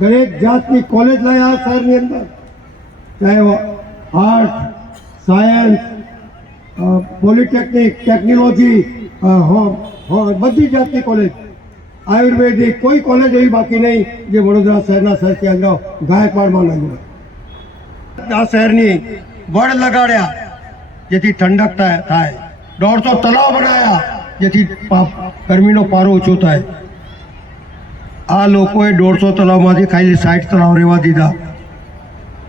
દરેક જાતની કોલેજ લાયા શહેરની અંદર, ચાહે આર્ટ, સાયન્સ, પોલિટેકનિક, ટેકનોલોજી, બધી જાતની કોલેજ, આયુર્વેદિક, કોઈ કોલેજ એવી બાકી નહીં જે વડોદરા શહેરના સર કેન્દ્ર ગાયકવાડમાં નહીં હોય. આ શહેરની વડ લગાડ્યા જેથી ઠંડક થાય, 150 તળાવ બનાવ્યા જેથી ગરમીનો પારો ઓછો થાય. આ લોકોએ 150 તળાવમાંથી ખાલી 60 તળાવ રહેવા દીધા.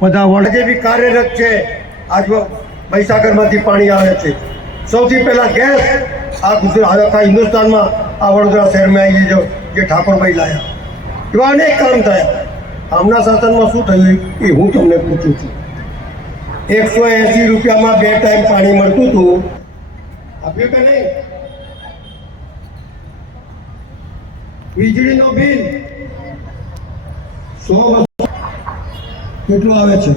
બધા વડ જે બી કાર્યરત છે, આજ મહીસાગરમાંથી પાણી આવે છે. સૌથી પહેલા ગેસ આ ગુજરાત આખા હિન્દુસ્તાનમાં આ વડોદરા શહેરમાં આવી ગયો જે ઠાકોરભાઈ લાયા. એવા અનેક કામ થયા. આમના શાસનમાં શું થયું એ હું તમને પૂછું છું. 180 રૂપિયામાં 2 ટાઈમ પાણી મળતું હતું, આપ્યું કે નહીં? વીજળીનો બિલ 100 કેટલું આવે છે?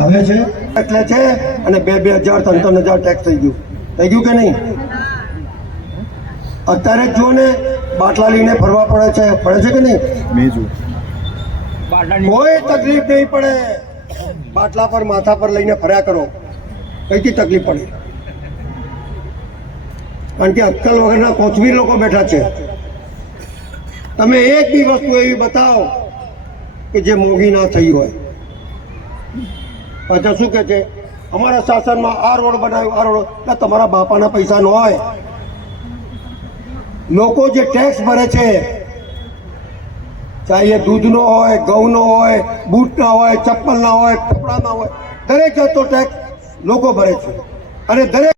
આવે છે એટલે છે. અને 2,000 3,000 ટેક્સ થઈ ગયું કે નહીં? અત્યારે જુઓ ને, બાટલા લઈને ફરવા પડે છે કે નહીં? કોઈ તકલીફ નહીં પડે. બાટલા પર માથા પર લઈને ફર્યા કરો, કઈથી તકલીફ પડે? કારણ કે અક્કલ વગરના કોચવીર લોકો બેઠા છે. તમે એક બી વસ્તુ એવી બતાવો કે જે મોંઘી ના થઈ હોય. પાછા શું કે છે, અમારા શાસનમાં આ રોડ બનાવ્યો, આ રોડ. તમારા બાપાના પૈસા ન હોય. લોકો જે ટેક્સ ભરે છે, ચાહે દૂધનો હોય, ઘઉંનો હોય, બૂટના હોય, ચપ્પલના હોય, કપડાના હોય, દરેક જાતનો ટેક્સ લોકો ભરે છે. અને દરેક